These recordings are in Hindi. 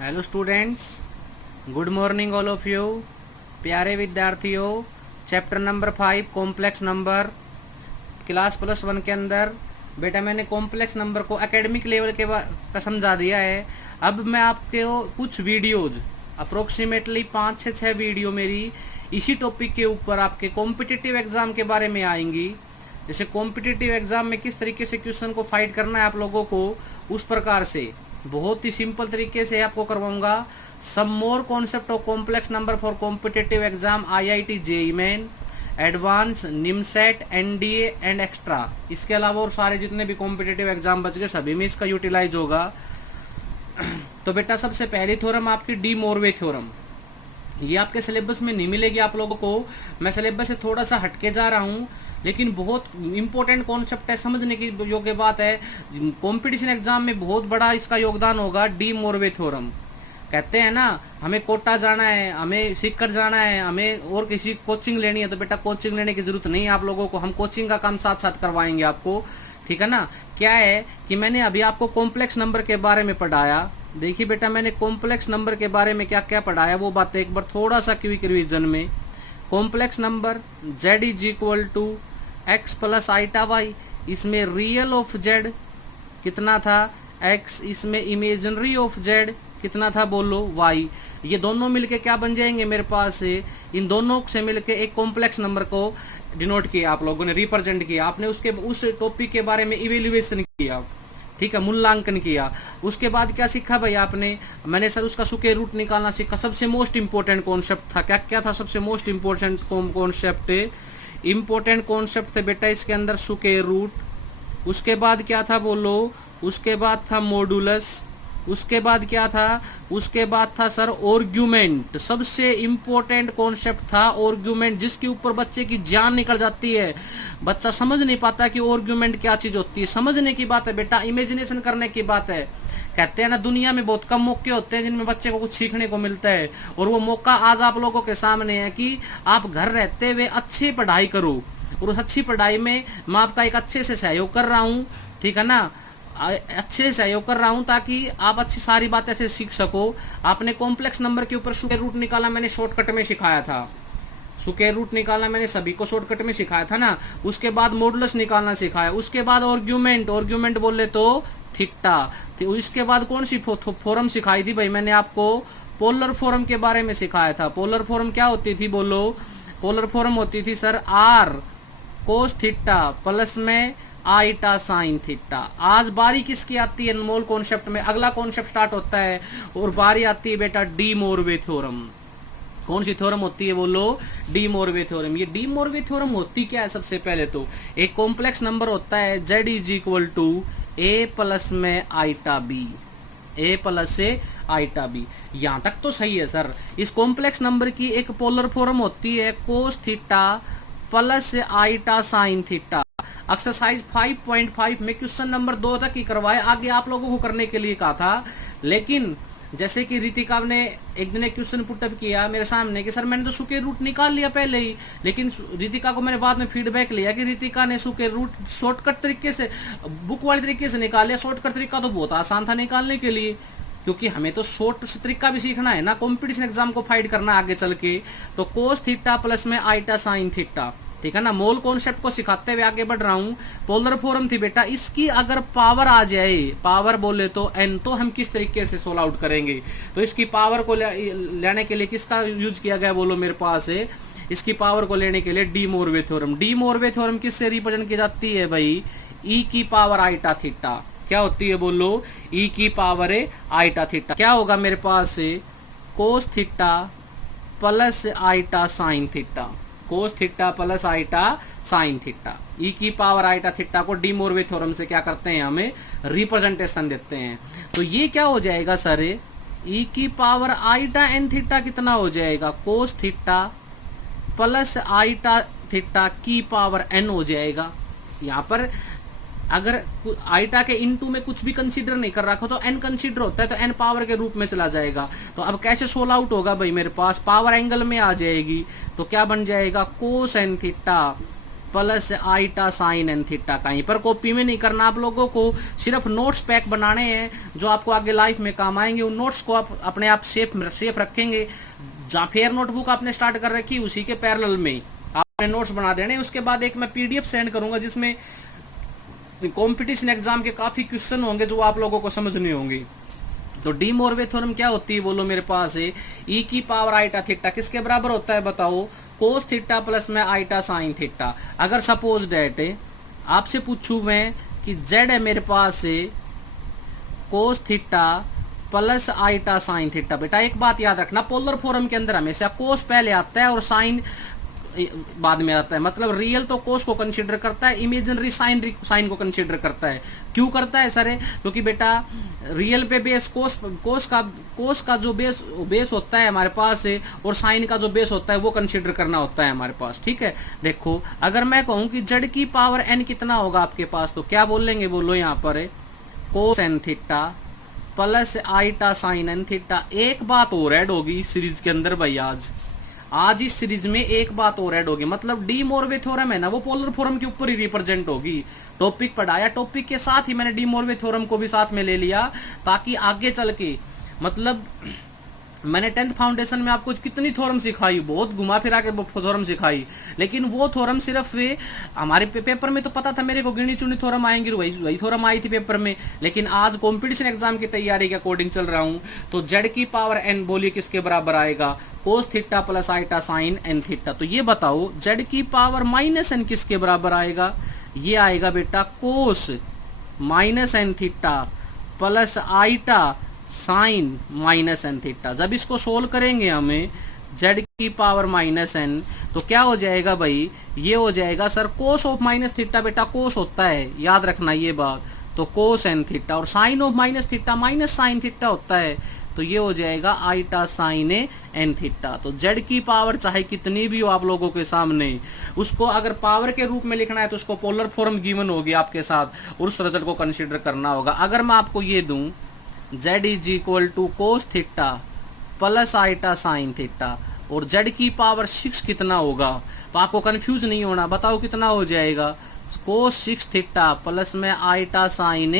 Hello students, good morning all of you. प्यारे विद्यार्थियों, chapter number 5 complex number class +1 के अंदर बेटा मैंने कॉम्प्लेक्स नंबर को एकेडमिक लेवल के का समझा दिया है। अब मैं आपको कुछ वीडियोज अप्रोक्सीमेटली 5 से 6 वीडियो मेरी इसी टॉपिक के ऊपर आपके कॉम्पिटिटिव एग्जाम के बारे में आएंगी। जैसे कॉम्पिटिटिव एग्जाम में किस तरीके से क्वेश्चन को फाइट करना है आप लोगों को, उस प्रकार से बहुत ही सिंपल तरीके से आपको करवाऊंगा। Some more concept of complex number for competitive exam IIT JEE main, advance, NIMCET, NDA and extra. इसके अलावा और सारे जितने भी कॉम्पिटिटिव एग्जाम बच गए सभी में इसका यूटिलाइज होगा। तो बेटा सबसे पहली थ्योरम आपकी डी मोरवे थ्योरम, ये आपके सिलेबस में नहीं मिलेगी आप लोगों को। मैं सिलेबस से थोड़ा सा हटके जा रहा हूँ, लेकिन बहुत इंपॉर्टेंट कॉन्सेप्ट है, समझने की योग्य बात है। कंपटीशन एग्जाम में बहुत बड़ा इसका योगदान होगा। डी मोरवे थ्योरम कहते हैं ना, हमें कोटा जाना है, हमें सीकर जाना है, हमें और किसी कोचिंग लेनी है, तो बेटा कोचिंग लेने की जरूरत नहीं है आप लोगों को। हम कोचिंग का काम साथ साथ करवाएंगे आपको, ठीक है ना। क्या है कि मैंने अभी आपको कॉम्प्लेक्स नंबर के बारे में पढ़ाया। देखिए बेटा मैंने कॉम्प्लेक्स नंबर के बारे में क्या क्या पढ़ाया वो बात एक बार थोड़ा सा क्विक रिवीजन में। Complex number z is equal to x plus iota Y, इसमें रियल ऑफ z कितना था x, इसमें इमेजिनरी ऑफ z कितना था बोलो y। ये दोनों मिलके क्या बन जाएंगे मेरे पास से, इन दोनों से मिलके एक कॉम्प्लेक्स नंबर को डिनोट किया आप लोगों ने, रिप्रेजेंट किया आपने। उसके उस टॉपिक के बारे में इवेल्युएशन किया, ठीक है, मूल्यांकन किया। उसके बाद क्या सीखा भाई आपने, मैंने सर उसका स्क्वायर रूट निकालना सीखा। सबसे मोस्ट इंपॉर्टेंट कॉन्सेप्ट था, क्या क्या था सबसे most important concept, important concept थे बेटा इसके अंदर स्क्वायर रूट। उसके बाद क्या था बोलो, उसके बाद था मॉडुलस। उसके बाद क्या था, उसके बाद था सर आर्गुमेंट। सबसे इंपॉर्टेंट कॉन्सेप्ट था आर्गुमेंट, जिसके ऊपर बच्चे की जान निकल जाती है। बच्चा समझ नहीं पाता कि आर्गुमेंट क्या चीज होती है। समझने की बात है बेटा, इमेजिनेशन करने की बात है। कहते हैं ना दुनिया में बहुत कम मौके होते हैं जिनमें बच्चे को कुछ सीखने को मिलता है, और वो मौका आज आप लोगों के सामने है कि आप घर रहते हुए अच्छी पढ़ाई करो। और उस अच्छी पढ़ाई में मैं आपका एक अच्छे से सहयोग कर रहा हूँ, ठीक है ना, अच्छे सहयोग कर रहा हूं ताकि आप अच्छी सारी बातें से सीख सको। आपने कॉम्प्लेक्स नंबर के ऊपर स्क्वायर रूट निकाला मैंने शॉर्टकट में सिखाया था, स्क्वायर रूट निकालना मैंने सभी को शॉर्टकट में सिखाया था ना। उसके बाद मॉडुलस निकालना सिखाया। उसके बाद आर्गुमेंट, आर्गुमेंट बोले तो थीटा। तो इसके बाद कौन सी फॉर्म सिखाई थी भाई मैंने आपको, पोलर फॉर्म के बारे में सिखाया था। पोलर फॉर्म क्या होती थी बोलो, पोलर फॉर्म होती थी sir R cos theta plus में आइटा साइन थीटा। आज बारी किसकी आती है मोल कॉन्सेप्ट में, अगला कॉन्सेप्ट स्टार्ट होता है और बारी आती है बेटा डी मोरवे थ्योरम। कौन सी थ्योरम होती है बोलो, डी मोरवे थ्योरम। ये डी मोरवे थ्योरम होती क्या है, सबसे पहले तो एक कॉम्प्लेक्स नंबर होता है z is equal to a plus में आइटा b, a प्लस से आइटा b। यहां तक तो सही है सर। इस कॉम्प्लेक्स नंबर की एक पोलर फॉर्म होती है cos theta plus iota sine theta. Exercise 5.5 में क्वेश्चन नंबर 2 तक ही करवाए, आगे आप लोगों को करने के लिए कहा था। लेकिन जैसे कि रितिका ने एक दिन एक क्वेश्चन पुटअप किया मेरे सामने कि सर मैंने तो स्क्वायर रूट निकाल लिया पहले ही, लेकिन रितिका को मैंने बाद में फीडबैक लिया कि रितिका ने स्क्वायर रूट शॉर्टकट तरीके से, बुक वाले तरीके से निकाल लिया। शॉर्टकट तरीका तो बहुत आसान था निकालने के लिए, क्योंकि हमें तो शॉर्ट तरीका भी सीखना है ना, कॉम्पिटिशन एग्जाम को फाइट करना आगे चल के। तो कोस थीटा प्लस में आइटा साइन थीटा, ठीक है ना। मोल कॉन्सेप्ट को सिखाते हुए आगे बढ़ रहा हूं। पोलर फॉर्म थी बेटा, इसकी अगर पावर आ जाए, पावर बोले तो n, तो हम किस तरीके से सोल्व आउट करेंगे। तो इसकी पावर को लेने के लिए किसका यूज किया गया बोलो मेरे पास है, इसकी पावर को लेने के लिए D Moivre theorem. D Moivre theorem किससे रिप्रेजेंट की जाती है भाई, e की पावर आइटा थीटा। क्या होती है बोलो, e की पावर आइटा थीटा। क्या होगा मेरे पास cos theta plus iota sine theta, cos theta plus iota sine theta. E की पावर आइटा थीटा को डी मोरवे थ्योरम से क्या करते हैं, हमें रिप्रेजेंटेशन देते हैं। तो ये क्या हो जाएगा सर, ई की पावर आइटा एन थीटा कितना हो जाएगा, cos theta plus iota theta की पावर एन हो जाएगा। यहाँ पर अगर आइटा के इनटू में कुछ भी कंसीडर नहीं कर रखा तो एन कंसीडर होता है, तो एन पावर के रूप में चला जाएगा। तो अब कैसे सोल्व आउट होगा भाई, मेरे पास पावर एंगल में आ जाएगी। तो क्या बन जाएगा, कोस N theta plus iota sine N theta. कहीं पर कॉपी में नहीं करना आप लोगों को, सिर्फ नोट्स पैक बनाने हैं जो आपको आगे लाइफ में काम आएंगे। उन नोट्स को आप अपने आप सेफ रखेंगे। जहाँ फेयर नोटबुक आपने स्टार्ट कर रखी उसी के पैरेलल में आपने नोट्स बना देने। उसके बाद एक मैं पीडीएफ सेंड करूंगा जिसमें कंपटीशन एग्जाम के काफी क्वेश्चन होंगे जो आप लोगों को समझने होंगे। तो डी मोरवे थ्योरम क्या होती है बोलो मेरे पास है, ई की पावर आईटा थीटा किसके बराबर होता है बताओ, कोस थीटा प्लस में आईटा साइन थीटा। अगर सपोज डेट आपसे पूछूं मैं कि जेड है मेरे पास है cos theta plus iota sine theta, बेटा एक बात याद रखना, पोलर फॉर्म के अंदर हमेशा कोस पहले आता है और साइन बाद में आता है। मतलब रियल तो कोस को कंसीडर करता है, इमेजिनरी साइन को कंसीडर करता है। क्यों करता है सर? क्योंकि बेटा रियल पे बेस कोस का जो बेस होता है हमारे पास है और साइन का जो बेस होता है वो कंसीडर करना होता है हमारे पास। ठीक है, देखो अगर मैं कहूं कि जेड की पावर एन कितना होगा आपके पास, तो क्या बोलेंगे बोलो यहाँ पर है कोस N theta plus iota sine N theta. एक बात और ऐड होगी इस सीरीज के अंदर भाई, आज इस सीरीज में एक बात और ऐड होगी, मतलब डी मोरवे थ्योरम है ना वो पोलर फॉर्म के ऊपर ही रिप्रेजेंट होगी। टॉपिक पढ़ाया, टॉपिक के साथ ही मैंने डी मोरवे थ्योरम को भी साथ में ले लिया ताकि आगे चल के, मतलब मैंने 10th फाउंडेशन में आपको कितनी थ्योरम सिखाई, बहुत घुमा फिरा के थ्योरम सिखाई, लेकिन वो थ्योरम सिर्फ हमारे पेपर में तो पता था मेरे को गिनी चुनी थ्योरम आएंगी, वही थ्योरम आई थी पेपर में। लेकिन आज कंपटीशन एग्जाम की तैयारी के अकॉर्डिंग चल रहा हूं, तो जेड की पावर एन बोलिए किसके बराबर आएगा, कोस theta plus iota sine N theta. तो ये बताओ जेड की पावर माइनस एन किसके बराबर आएगा, ये आएगा बेटा cos minus n theta plus iota sine minus n theta. जब इसको सोल्व करेंगे हमें जेड की पावर माइनस एन, तो क्या हो जाएगा भाई, ये हो जाएगा sir cos of minus theta, बेटा कोस होता है याद रखना ये बात, तो कोस एन थीटा, और sine of minus theta minus sine theta होता है, तो ये हो जाएगा आईटा साइन एन थीटा। तो जेड की पावर चाहे कितनी भी हो आप लोगों के सामने, उसको अगर पावर के रूप में लिखना है तो उसको पोलर फॉर्म गिवन होगी आपके साथ, उस रिजल्ट को कंसिडर करना होगा। अगर मैं आपको ये दूं z is equal to cos theta plus iota sine theta और z की पावर 6 कितना होगा, तो आपको कंफ्यूज नहीं होना, बताओ कितना हो जाएगा, कोस 6 थीटा प्लस में आईटा साइन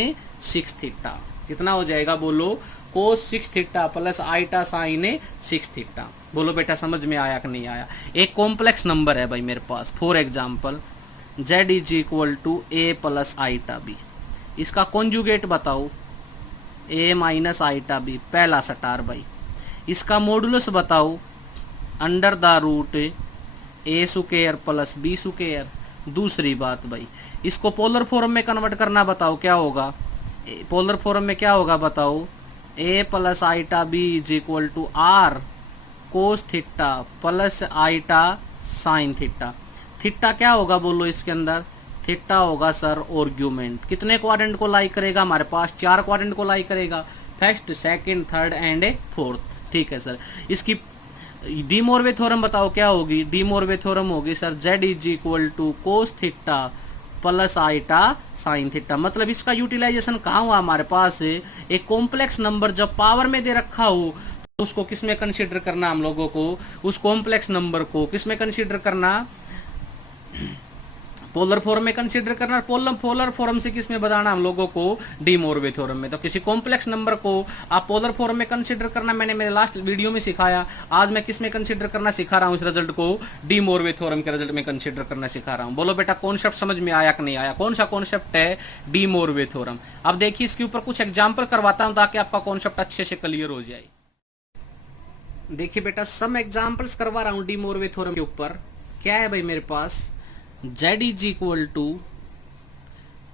6 थीटा। कितना हो जाएगा बोलो, कोस 6 theta plus iota sine 6 theta. बोलो बेटा समझ में आया कि नहीं आया। एक कॉम्प्लेक्स नंबर है भाई मेरे पास, for example z is equal to a plus iota b, इसका कॉन्जुगेट बताओ a माइनस आईटा बी, पहला सटार भाई। इसका मॉडुलस बताओ under the root a square plus b square. दूसरी बात भाई, इसको पोलर फॉर्म में कन्वर्ट करना बताओ क्या होगा, पोलर फॉर्म में क्या होगा बताओ, a plus iota B is equal to R cos theta plus iota sine theta. Theta क्या होगा बोलो इसके अंदर, थीटा होगा सर आर्ग्यूमेंट। कितने क्वाड्रेंट को लाई करेगा, हमारे पास 4 क्वाड्रेंट को लाई करेगा, first second third and fourth. ठीक है सर, इसकी डी मोरवे थ्योरम बताओ क्या होगी, डी मोरवे थ्योरम होगी sir z is equal to cos theta plus iota sine theta. मतलब इसका यूटिलाइजेशन कहाँ हुआ हमारे पास, एक कॉम्प्लेक्स नंबर जब पावर में दे रखा हो तो उसको किस में कंसीडर करना हम लोगों को, उस कॉम्प्लेक्स नंबर को किस में कंसीडर करना, पोलर फॉर्म में कंसीडर करना। पोलर फॉर्म से किस में बताना हम लोगों को, डी मोरवे थ्योरम में। तो किसी कॉम्प्लेक्स नंबर को आप पोलर फॉर्म में कंसीडर करना मैंने मेरे लास्ट वीडियो में सिखाया, आज मैं किस में कंसीडर करना सिखा रहा हूँ, इस रिजल्ट को डी मोरवे थ्योरम के रिजल्ट में कंसीडर करना सिखा रहा हूँ। बोलो बेटा कॉन्सेप्ट समझ में आया कि नहीं आया, कौन सा कॉन्सेप्ट है, डी मोरवे थ्योरम। अब देखिए इसके ऊपर कुछ एग्जाम्पल करवाता हूँ ताकि आपका कॉन्सेप्ट अच्छे से क्लियर हो जाए। देखिए बेटा सम एग्जाम्पल्स करवा रहा हूँ डी मोरवे थ्योरम के ऊपर। क्या है भाई मेरे पास, z is equal to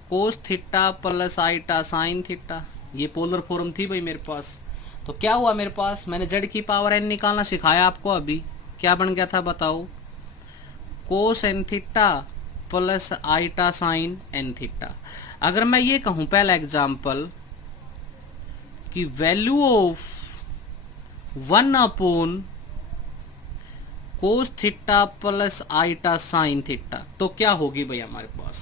cos theta plus iota sine theta, ये पोलर फॉर्म थी भाई मेरे पास। तो क्या हुआ मेरे पास, मैंने z की पावर n निकालना सिखाया आपको अभी, क्या बन गया था बताओ, कोस N theta plus iota sine N theta. अगर मैं ये कहूं पहला एग्जाम्पल कि value of 1 upon cos theta plus iota sine theta, तो क्या होगी भाई हमारे पास,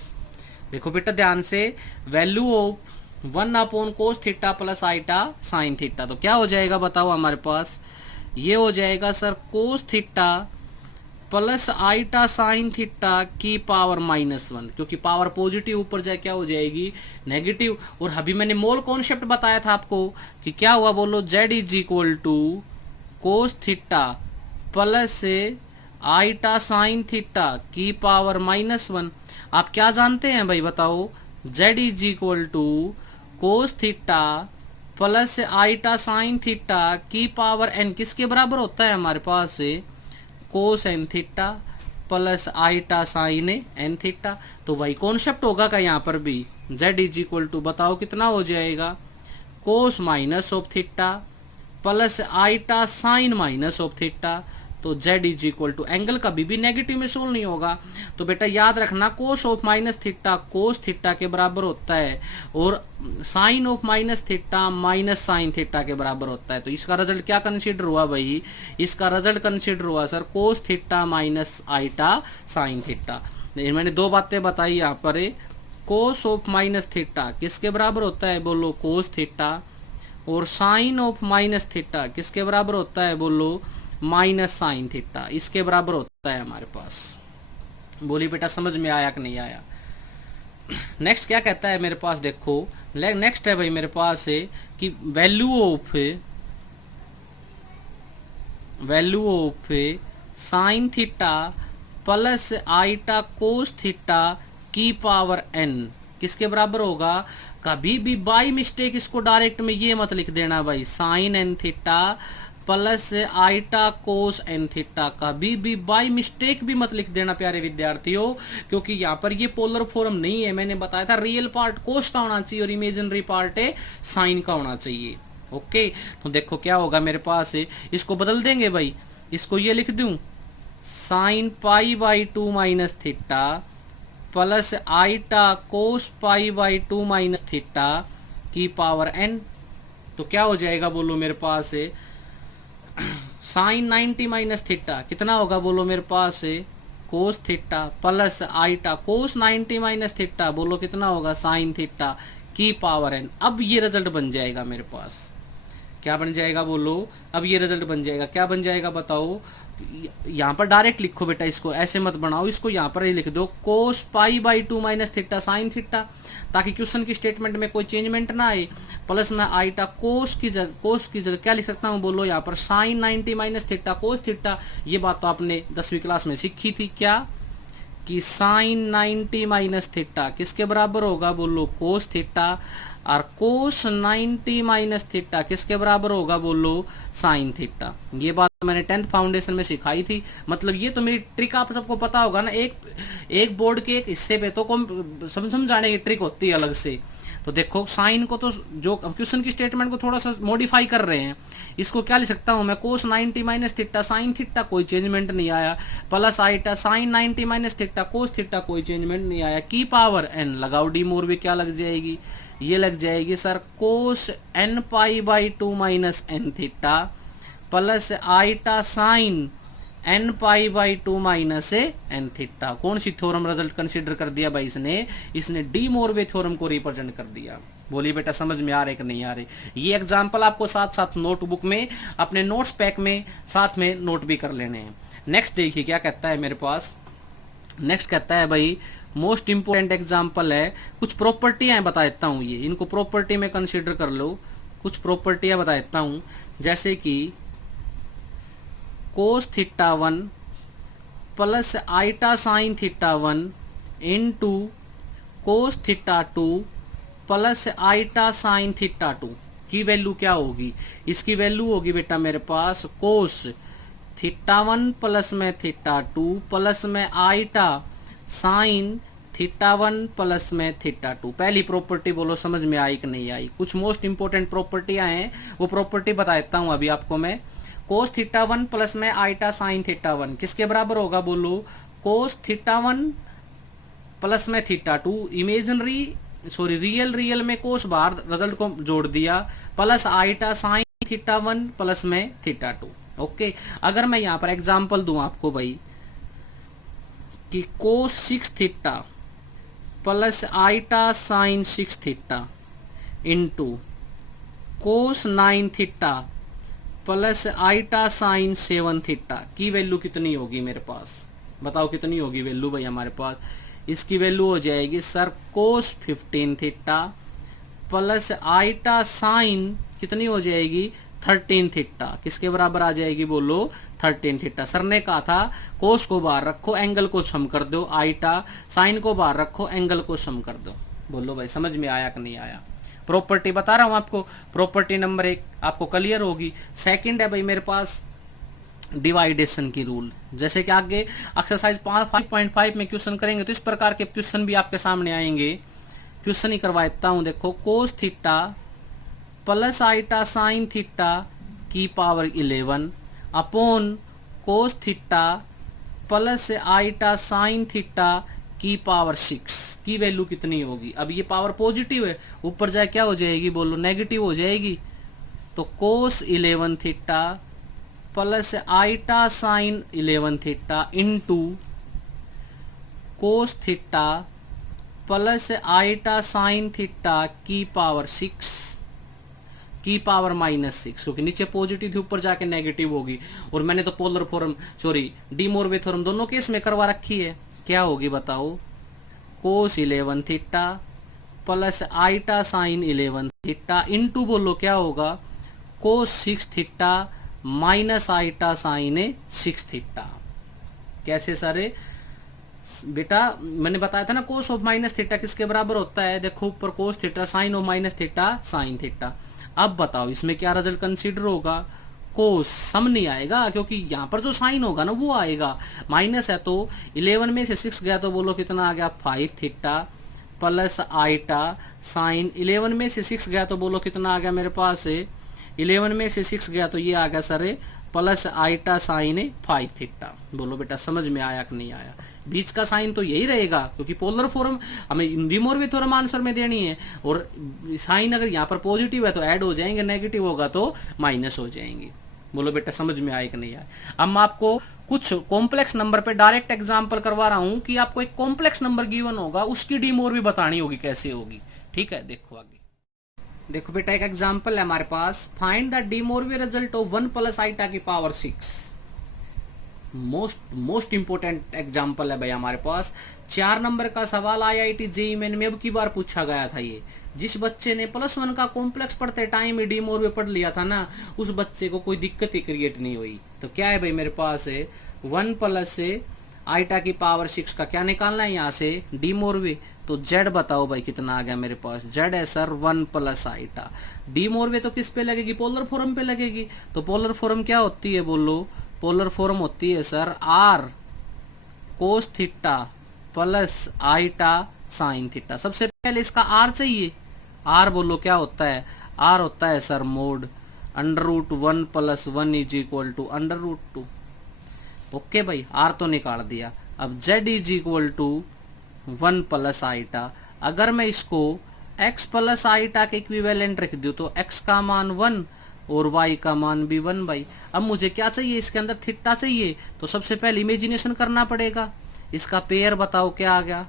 देखो बेटा ध्यान से, value of 1 upon cos theta plus iota sine theta, तो क्या हो जाएगा बताओ हमारे पास, ये हो जाएगा सर कोस theta plus iota sine theta की पावर -1, क्योंकि पावर पॉजिटिव ऊपर जाए क्या हो जाएगी, नेगेटिव। और अभी मैंने मोल कॉन्सेप्ट बताया था आपको कि क्या हुआ, बोलो z is equal to cos theta plus iota sine theta की पावर -1। आप क्या जानते हैं भाई बताओ, z is equal to cos theta plus iota sine theta की पावर n किसके बराबर होता है हमारे पास से, cos N theta plus iota sine N theta. तो भाई कॉन्सेप्ट होगा का यहाँ पर भी, z इज इक्वल टू बताओ कितना हो जाएगा, cos minus of theta plus iota sine minus of theta. तो z is equal to, angle कभी भी नेगेटिव में सोल्व नहीं होगा, तो बेटा याद रखना cos of minus theta cos theta के बराबर होता है और sine of minus theta minus sine theta के बराबर होता है। तो इसका रिजल्ट क्या कंसीडर हुआ भाई, इसका रिजल्ट कंसीडर हुआ sir cos theta minus iota sine theta. मैंने दो बातें बताई यहाँ पर, कोस ऑफ माइनस थीटा किसके बराबर होता है, बोलो कोस थीटा, और साइन ऑफ माइनस थीटा किसके बराबर होता है, बोलो माइनस साइन थीटा, इसके बराबर होता है हमारे पास। बोली बेटा समझ में आया कि नहीं आया। नेक्स्ट क्या कहता है मेरे पास, देखो नेक्स्ट है भाई मेरे पास है कि value of sine theta plus आईटा cos theta की पावर n किसके बराबर होगा। कभी भी बाई मिस्टेक इसको डायरेक्ट में ये मत लिख देना भाई, साइन एन थीटा प्लस आईटा कोस एन थीटा, कभी भी बाई मिस्टेक भी मत लिख देना प्यारे विद्यार्थियों, क्योंकि यहाँ पर ये पोलर फॉर्म नहीं है। मैंने बताया था रियल पार्ट कोस का होना चाहिए और इमेजिनरी पार्ट है साइन का होना चाहिए। ओके, तो देखो क्या होगा मेरे पास, इसको बदल देंगे भाई, इसको ये लिख दूं sine pi by 2 minus theta plus आईटा cos pi by 2 minus theta की पावर n। तो क्या हो जाएगा बोलो मेरे पास है साइन 90 माइनस थीटा कितना होगा, बोलो मेरे पास है कोस थीटा प्लस आईटा कोस 90 माइनस थीटा, बोलो कितना होगा साइन थीटा की पावर n। अब ये रिजल्ट बन जाएगा मेरे पास, क्या बन जाएगा बोलो, अब ये रिजल्ट बन जाएगा, क्या बन जाएगा बताओ। यहाँ पर डायरेक्ट लिखो बेटा, इसको ऐसे मत बनाओ, इसको यहाँ पर ही लिख दो cos pi by 2 minus theta sine theta, ताकि क्वेश्चन की स्टेटमेंट में कोई चेंजमेंट ना आए। प्लस में आईटा कोस की जगह क्या लिख सकता हूँ, बोलो यहाँ पर sine 90 minus theta cos theta. ये बात तो आपने 10वीं क्लास में सीखी थी क्या, कि साइन 90 माइनस थीटा किसके बराबर होगा, बोलो कोस थीटा, और कोस 90 माइनस थीटा किसके बराबर होगा, बोलो साइन थीटा। ये बात मैंने 10th फाउंडेशन में सिखाई थी। मतलब ये तो मेरी ट्रिक आप सबको पता होगा ना, एक बोर्ड के एक हिस्से पे तो समझाने की ट्रिक होती है अलग से। तो देखो साइन को तो जो क्वेश्चन की स्टेटमेंट को थोड़ा सा मॉडिफाई कर रहे हैं, इसको क्या लिख सकता हूं मैं, cos 90 minus theta sine theta, कोई चेंजमेंट नहीं आया, plus iota sine 90 minus theta cos theta, कोई चेंजमेंट नहीं आया, की पावर n लगाओ, डी मोर भी क्या लग जाएगी, ये लग जाएगी sir cos n pi by 2 minus n theta plus iota sine n pi by 2 minus n theta. कौन सी थ्योरम रिजल्ट कंसीडर कर दिया भाई इसने डी मोरवे थ्योरम को रिप्रेजेंट कर दिया। बोलिए बेटा समझ में आ रहे कि नहीं आ रहे। ये एग्जांपल आपको साथ साथ नोटबुक में अपने नोट्स पैक में साथ में नोट भी कर लेने हैं। नेक्स्ट देखिए क्या कहता है मेरे पास, नेक्स्ट कहता है भाई मोस्ट इंपोर्टेंट एग्जाम्पल है, कुछ प्रॉपर्टियां बता देता हूँ, ये इनको प्रॉपर्टी में कंसीडर कर लो। कुछ प्रॉपर्टियां बता देता हूँ, जैसे कि cos theta 1 plus iota sine theta 1 into cos theta 2 plus iota sine theta 2 की वैल्यू क्या होगी। इसकी वैल्यू होगी बेटा मेरे पास कोस थीटा 1 प्लस में थीटा 2 प्लस में आईटा साइन थीटा 1 प्लस में थीटा 2। पहली प्रॉपर्टी बोलो समझ में आई कि नहीं आई। कुछ मोस्ट इंपोर्टेंट प्रॉपर्टियां हैं, वो प्रॉपर्टी बता देता हूं अभी आपको मैं। कोस थीटा 1 प्लस में आईटा साइन थीटा 1 किसके बराबर होगा, बोलो कोस थीटा 1 प्लस में थीटा 2, इमेजिनरी रियल में कोस बाहर रिजल्ट को जोड़ दिया, plus iota sine theta 1 plus में थीटा 2। ओके, अगर मैं यहाँ पर एग्जांपल दूं आपको भाई कि cos 6 theta plus iota sine 6 theta into cos 9 theta plus iota sine 7 theta की वैल्यू कितनी होगी मेरे पास, बताओ कितनी होगी वैल्यू भाई हमारे पास। इसकी वैल्यू हो जाएगी सर कोस 15 थीटा प्लस आईटा साइन कितनी हो जाएगी 13 थीटा। किसके बराबर आ जाएगी बोलो 13 थीटा। सर ने कहा था कोस को बाहर रखो एंगल को सम कर दो, आईटा साइन को बाहर रखो एंगल को सम कर दो। बोलो भाई समझ में आया कि नहीं आया। प्रॉपर्टी बता रहा हूं आपको, प्रॉपर्टी नंबर 1 आपको क्लियर होगी। सेकंड है भाई मेरे पास डिवाइडेशन की रूल। जैसे कि आगे एक्सरसाइज 5.5 में क्वेश्चन करेंगे तो इस प्रकार के क्वेश्चन भी आपके सामने आएंगे। क्वेश्चन ही करवा देता हूं, देखो cos theta plus iota sine theta की power 11 upon cos theta plus iota sine theta की पावर 6 की वैल्यू कितनी होगी। अब ये पावर पॉजिटिव है, ऊपर जाए क्या हो जाएगी बोलो नेगेटिव हो जाएगी। तो cos 11 theta plus iota sine 11 theta into cos theta plus iota sine theta की पावर 6 की पावर -6, क्योंकि नीचे पॉजिटिव थी ऊपर जाके नेगेटिव होगी। और मैंने तो polar form sorry de Moivre theorem दोनों केस में करवा रखी है। क्या होगी बताओ, cos 11 theta plus iota sine 11 theta into बोलो क्या होगा cos 6 theta minus iota sine 6 theta. कैसे सारे बेटा मैंने बताया था ना कोस ऑफ माइनस थीटा किसके बराबर होता है। देखो ऊपर cos theta sine of minus theta sine theta. अब बताओ इसमें क्या रिजल्ट कंसीडर होगा, कोस सम नहीं आएगा क्योंकि यहाँ पर जो साइन होगा ना वो आएगा। माइनस है तो 11 में से 6 गया तो बोलो कितना आ गया 5 थीटा प्लस आईटा साइन 11 में से 6 गया तो बोलो कितना आ गया मेरे पास 11 में से 6 गया तो ये आ गया sir plus iota sign 5 theta. बोलो बेटा समझ में आया कि नहीं आया। बीच का साइन तो यही रहेगा क्योंकि पोलर फॉर्म हमें डी मोरवे थ्योरम आंसर में देनी है। और साइन अगर यहाँ पर पॉजिटिव है तो ऐड हो जाएंगे, नेगेटिव होगा तो माइनस हो जाएंगे। बोलो बेटा समझ में आया कि नहीं आया। अब मैं आपको कुछ कॉम्प्लेक्स नंबर पे डायरेक्ट एग्जांपल करवा रहा हूं कि आपको एक कॉम्प्लेक्स नंबर गिवन होगा उसकी डी मोरवे बतानी होगी कैसे होगी। ठीक है देखो आगे। देखो बेटा एक एग्जांपल है हमारे पास, find the de Moivre result of 1 plus iota की पावर 6। मोस्ट इंपोर्टेंट एग्जांपल है भाई हमारे पास। 4 नंबर का सवाल IIT JEE मेन में अब की बार पूछा गया था। ये जिस बच्चे ने +1 का कॉम्प्लेक्स पढ़ते टाइम डी मोरवे पढ़ लिया था ना उस बच्चे को कोई दिक्कत ही क्रिएट नहीं हुई। तो क्या है भाई मेरे पास 1 प्लस आईटा की पावर 6 का क्या निकालना है यहाँ से डी मोरवे। तो जेड बताओ भाई कितना आ गया मेरे पास, जेड है सर 1 प्लस आईटा। डी मोरवे तो किस पे लगेगी, पोलर फॉर्म पे लगेगी। तो पोलर फॉर्म क्या होती है बोलो, पोलर फॉर्म होती है sir R cos theta plus iota sine theta. सबसे पहले इसका आर चाहिए, आर बोलो क्या होता है, आर होता है सर मोड √1 + 1 = √2। ओके भाई आर तो निकाल दिया। अब z = 1 प्लस आईटा। अगर मैं इसको x प्लस आईटा के इक्विवेलेंट रख दूं तो x का मान 1 और y का मान भी 1 भाई। अब मुझे क्या चाहिए, इसके अंदर थीटा चाहिए। तो सबसे पहले इमेजिनेशन करना पड़ेगा। इसका पेयर बताओ क्या आ गया,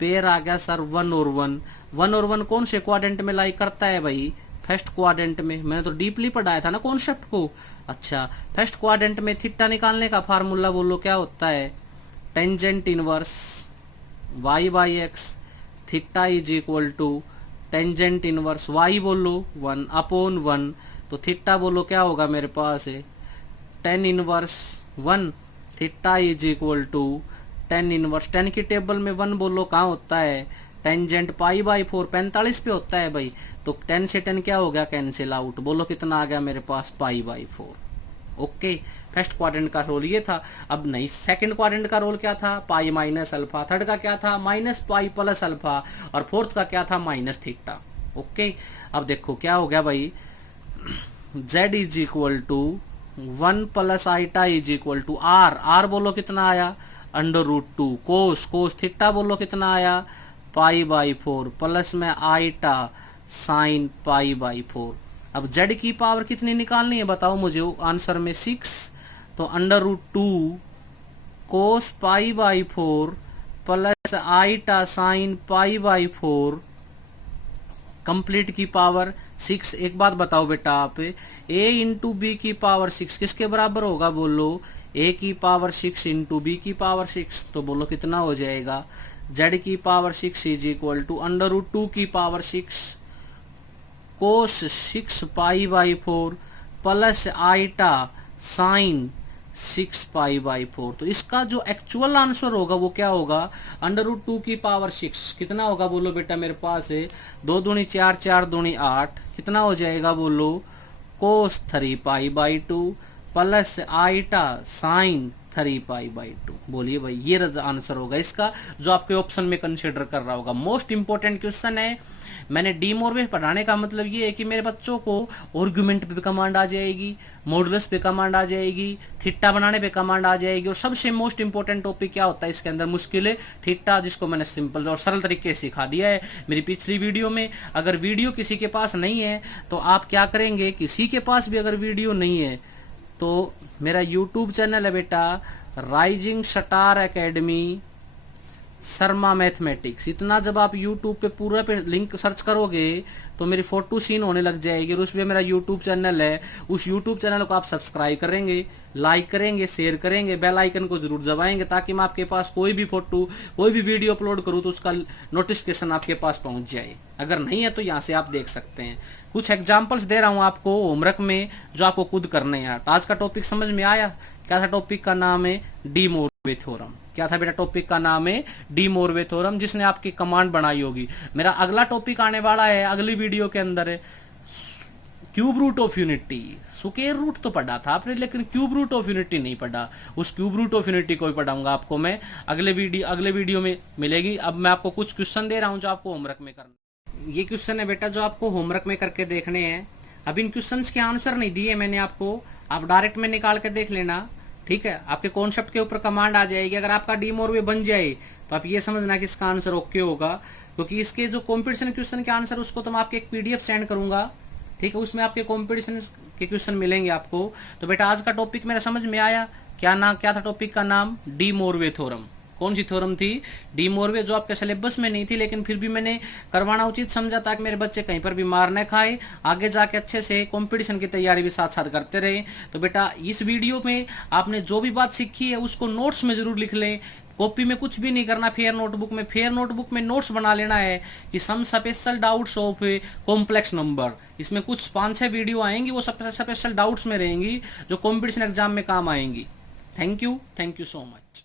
पेयर आ गया सर 1 और 1। 1 और 1 कौन से क्वाड्रेंट में लाई करता है भाई, फर्स्ट क्वाड्रेंट में। मैंने तो डीपली पढ़ाया था ना कॉन्सेप्ट को। अच्छा फर्स्ट क्वाड्रेंट में थीटा निकालने का फार्मूला बोलो क्या होता है, tangent inverse y by x theta = tangent inverse y बोलो 1 अपॉन 1। तो थीटा बोलो क्या होगा मेरे पास tan inverse 1 theta = tan inverse. 10 की टेबल में 1 बोलो कहाँ होता है, टेंजेंट π/4 45 पे होता है भाई। तो 10 से 10 क्या हो गया कैंसिल आउट। बोलो कितना आ गया मेरे पास π/4। ओके फर्स्ट क्वाड्रेंट का रोल ये था। अब नहीं सेकंड क्वाड्रेंट का रोल क्या था, पाई माइनस अल्फा। थर्ड का क्या था माइनस पाई प्लस अल्फा। और फोर्थ का क्या था माइनस थीटा। ओके अब देखो क्या हो गया भाई, z = 1 प्लस आईटा = r। r बोलो कितना आया √2 कोस थीटा बोलो कितना आया π/4 प्लस में आईटा साइन π/4। अब z की पावर कितनी निकालनी है बताओ मुझे आंसर में 6। तो √2 cos π/4 plus iota sine π/4 complete की पावर 6। एक बात बताओ बेटा आप, a इंटू बी की पावर 6 किसके बराबर होगा बोलो, a की पावर 6 इंटू बी की पावर 6। तो बोलो कितना हो जाएगा, z की power 6 is equal to under root 2 की power 6 cos 6 pi by 4 plus iota sine 6 pi by 4। तो इसका जो एक्चुअल आंसर होगा वो क्या होगा, अंडर रूट 2 की पावर 6 कितना होगा बोलो बेटा, मेरे पास है 2 दूनी 4 4 दूनी 8, कितना हो जाएगा बोलो, cos 3 pi by 2 plus iota sine 3 pi by 2। बोलिए भाई ये आंसर होगा इसका जो आपके ऑप्शन में कंसिडर कर रहा होगा। मोस्ट इंपॉर्टेंट क्वेश्चन है। मैंने डी मोरवे पढ़ाने का मतलब ये है कि मेरे बच्चों को आर्गुमेंट पे कमांड आ जाएगी, मॉडुलस पे कमांड आ जाएगी, थीटा बनाने पे कमांड आ जाएगी, और सबसे मोस्ट इंपॉर्टेंट टॉपिक क्या होता है इसके अंदर, मुश्किल है थीटा, जिसको मैंने सिंपल और सरल तरीके से सिखा दिया है मेरी पिछली वीडियो में। अगर वीडियो किसी के पास नहीं है तो आप क्या करेंगे, किसी के पास भी अगर वीडियो नहीं है तो मेरा यूट्यूब चैनल है बेटा rising star academy Sharma mathematics, इतना जब आप YouTube पे पूरा पे लिंक सर्च करोगे तो मेरी फोटो सीन होने लग जाएगी, और उसमें मेरा YouTube चैनल है। उस YouTube चैनल को आप सब्सक्राइब करेंगे, लाइक करेंगे, शेयर करेंगे, बेल आइकन को जरूर दबाएंगे ताकि मैं आपके पास कोई भी फोटो कोई भी वीडियो अपलोड करूँ तो उसका नोटिफिकेशन आपके पास पहुँच जाए। अगर नहीं है तो यहाँ से आप देख सकते हैं। कुछ एग्जाम्पल्स दे रहा हूँ आपको होमवर्क में जो आपको खुद करने हैं। आज का टॉपिक समझ में आया, क्या था टॉपिक का नाम है डी मोरवे थ्योरम। क्या था बेटा टॉपिक का नाम है डी मोरवे थ्योरम, जिसने आपकी कमांड बनाई होगी। मेरा अगला टॉपिक आने वाला है अगली वीडियो के अंदर है cube root of unity. Square root तो पढ़ा था आपने लेकिन क्यूब रूट ऑफ यूनिटी नहीं पढ़ा, उस क्यूब रूट ऑफ यूनिटी को भी पढ़ाऊंगा आपको मैं अगले वीडियो में मिलेगी। अब मैं आपको कुछ क्वेश्चन दे रहा हूं जो आपको होमवर्क में करना। ये क्वेश्चन है बेटा जो आपको होमवर्क में करके देखने हैं। अब इन क्वेश्चंस के आंसर नहीं दिए मैंने आपको, आप डायरेक्ट में निकाल के देख लेना, ठीक है। आपके कॉन्सेप्ट के ऊपर कमांड आ जाएगी। अगर आपका डी मोरवे बन जाए तो आप ये समझना कि इसका आंसर ओके होगा, क्योंकि इसके जो कॉम्पिटिशन क्वेश्चन के आंसर उसको तो मैं आपके एक PDF सेंड करूंगा, ठीक है। उसमें आपके कॉम्पिटिशन के क्वेश्चन मिलेंगे आपको। तो बेटा आज का टॉपिक मेरा समझ में आया, क्या था टॉपिक का नाम, डी मोरवे थ्योरम। कौन सी थ्योरम थी, डी मोरवे, जो आपके सिलेबस में नहीं थी लेकिन फिर भी मैंने करवाना उचित समझा ताकि मेरे बच्चे कहीं पर भी मार न खाए, आगे जाके अच्छे से कंपटीशन की तैयारी भी साथ साथ करते रहे। तो बेटा इस वीडियो में आपने जो भी बात सीखी है उसको नोट्स में जरूर लिख लें, कॉपी में कुछ भी नहीं करना। फेयर नोटबुक में नोट्स बना लेना है कि some special doubts of complex number. इसमें कुछ 5-6 वीडियो आएंगी, वो स्पेशल डाउट्स में रहेंगी जो कॉम्पिटिशन एग्जाम में काम आएंगी। Thank you so much.